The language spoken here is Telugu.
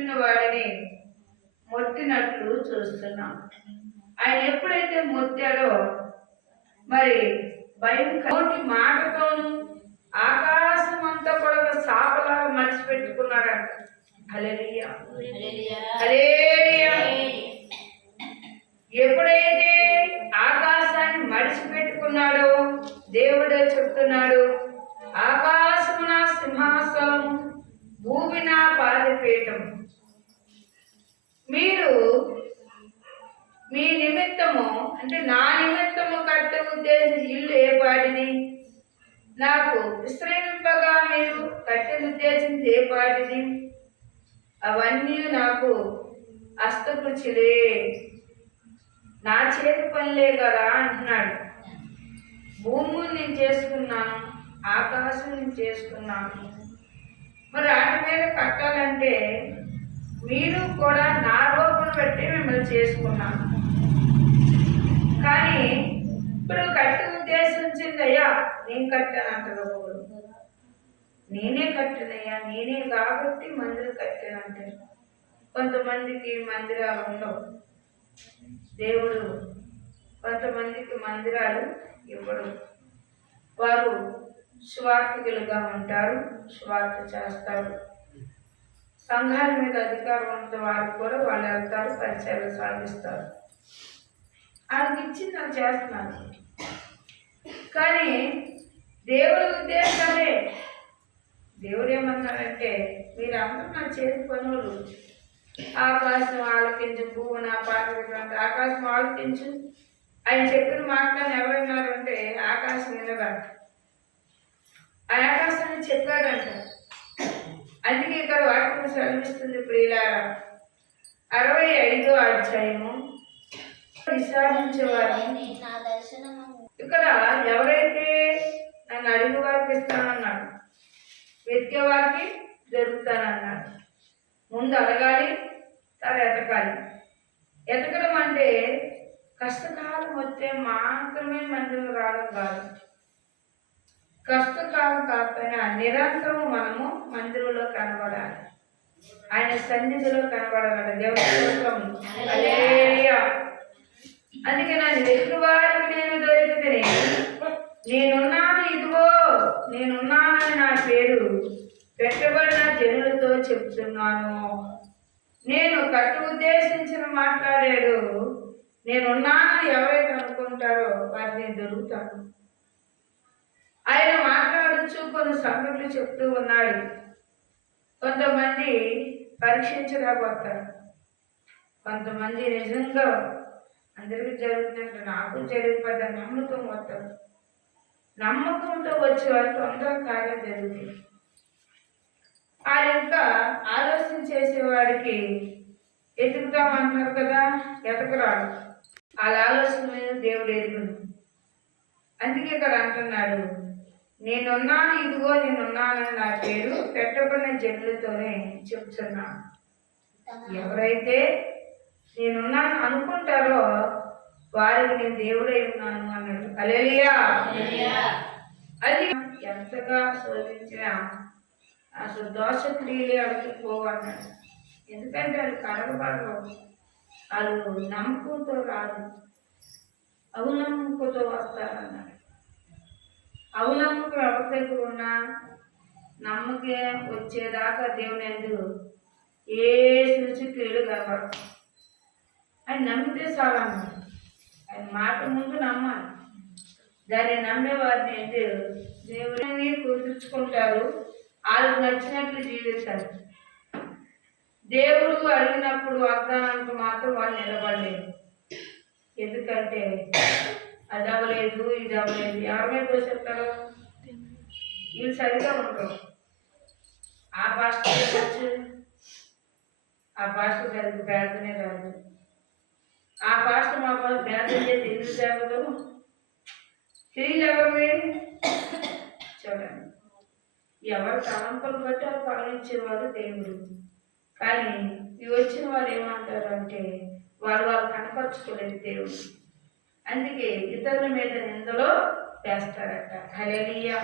ముట్టిన వాడిని మొట్టినట్లు చూస్తున్నాం. ఆయన ఎప్పుడైతే మొట్టాడో మరి నోటి మాటతోను ఆకాశం అంతా కూడా సాపలాగా మనిషి పెట్టుకున్నాడంట. హల్లెలూయా, హల్లెలూయా. ఎప్పుడైతే ఆకాశాన్ని మడిచి పెట్టుకున్నాడో దేవుడే చెప్తున్నాడు, ఆకాశము నా సింహాసనం, భూమి నా పాదపీఠం. మీరు మీ నిమిత్తము అంటే నా నిమిత్తము కట్ట ఉద్దేశించి ఇల్లు ఏ పాటిని, నాకు విశ్రమింపగా మీరు కట్టిన ఉద్దేశించి ఏ పాటిని, అవన్నీ నాకు హస్తకృషిలే, నా చేతి పనిలే కదా అంటున్నాడు. భూమిని నేను చేసుకున్నాను, ఆకాశం నేను చేసుకున్నాను. మరి వాటి మీద కట్టాలంటే మీరు కూడా నా రూపం బట్టి మిమ్మల్ని చేసుకున్నాను. కానీ ఇప్పుడు కట్టి ఉద్దేశించిందయ్యా నేను కట్టానంటారు ఒకరు. నేనే కట్టానయ్యా, నేనే కాబట్టి మందిరం కట్టానంటారు. కొంతమందికి మందిరాలు ఉండవు. దేవుడు కొంతమందికి మందిరాలు ఇవ్వడు. వారు స్వార్థికులుగా ఉంటారు, స్వార్థ చేస్తారు. సంఘాల మీద అధికారం ఉన్న వారు కూడా వాళ్ళు వెళ్తారు, పరిచయాలు సాగిస్తారు. ఆయనకి ఇచ్చింది నాకు చేస్తున్నాను. కానీ దేవుడి ఉద్దేశాలే. దేవుడు ఏమన్నాడంటే మీరందరూ నా చేతి పనులు, ఆకాశం ఆలకించు, భూమి నా పాత్ర, ఆకాశం ఆలకించు. ఆయన చెప్పిన మాటలను ఎవరన్నారంటే ఆకాశం వినదంట. ఆ ఆకాశాన్ని చెప్పాడంట. అందుకే ఇక్కడ వాక్యం సెలవిస్తుంది ప్రియులారా, 65వ అధ్యాయము విచారించేవారు. ఇక్కడ ఎవరైతే నన్ను అడిగే వారికి ఇస్తానన్నాడు, వెతికే వారికి దొరుకుతానన్నాడు. ముందు అడగాలి, తర్వాత ఎతకాలి. ఎతకడం అంటే కష్టకాలం వస్తే మాత్రమే మందిరం రావడం కాదు. కష్టకాలం కాకపోయినా నిరంతరం మనము మందిరంలో కనబడాలి, ఆయన సన్నిధిలో కనబడాలి. దేవుని స్తోత్రం, హల్లెలూయా. అందుకే నన్ను వెతుకు వారికి నేను దొరికితే, నేనున్నాను, ఇదిగో నేనున్నానని నా పేరు పెట్టబడిన జనులతో చెప్తున్నాను. నేను కట్టు ఉద్దేశించిన మాట్లాడాడు. నేనున్నానని ఎవరైతే అనుకుంటారో వారిని దొరుకుతాను. ఆయన మాట్లాడుచు కొన్ని సంగతులు చెప్తూ ఉన్నాడు. కొంతమంది పరీక్షించలేకపోతారు, కొంతమంది నిజంగా అందరికీ జరుగుతుందంటే నాకు జరిగిపోతా నమ్మకం వస్తారు. నమ్మకంతో వచ్చే వారికి తొందరగా కార్యం జరుగుతుంది. ఆయన ఇంకా ఆలోచన చేసేవాడికి ఎదుగుతామంటున్నారు కదా, ఎతకరాడు. వాళ్ళ ఆలోచన మీద దేవుడు ఎదుగును. అందుకే ఇక్కడ అంటున్నాడు, నేనున్నాను, ఇదిగో నేనున్నానని నా పేరు పెట్టబడిన జనులతోనే చెప్తున్నాను. ఎవరైతే నేనున్నాను అనుకుంటారో వారికి నేను దేవుడై ఉన్నాను అన్నాడు. హల్లెలూయా. అది ఎంతగా శోధించినా అసలు దోష క్రియలే అడిగి పోవన్నాడు. ఎందుకంటే వాళ్ళు కడగబడరు, వాళ్ళు నమ్మకంతో రాదు, అవునమ్మకంతో వస్తారన్నాడు. అవునమ్మకం ఎవరి దగ్గర ఉన్నా నమ్మకే వచ్చేదాకా దేవుని ఎందుకు ఏ సూచి క్రియలు కనబడదు. ఆయన నమ్మితే చాలన్నాడు. ఆయన మాట ముందు నమ్మాలి. దాన్ని నమ్మేవారిని ఏంటి దేవుని కుదుర్చుకుంటారు, వాళ్ళకి నచ్చినట్లు జీవిస్తారు. దేవుడు అడిగినప్పుడు వాగ్దానానికి మాత్రం వాళ్ళు నిలబడలేదు. ఎందుకంటే అది అవ్వలేదు, ఇది అవ్వలేదు. ఎవరి మీద చెప్తారు? వీళ్ళు సరిగా ఉంటారు. ఆ పాస్టర్ వచ్చు, ఆ పాస్టర్ సరిగ్గా ప్రార్థనే రాదు, ఆ పాస్టర్ మా వాళ్ళు ప్రార్థన చేసి ఎందుకు జరగదు. స్త్రీలు ఎవరు చూడండి, ఎవరు తలంపులు బట్టి వాళ్ళు పాలించేవాడు దేవుడు. కానీ ఇవి వచ్చిన వాళ్ళు ఏమంటారు అంటే వాళ్ళు కనపరుచుకోలేదు దేవుడు. అందుకే ఇతరుల మీద నిందలో వేస్తారట. హల్లెలూయా.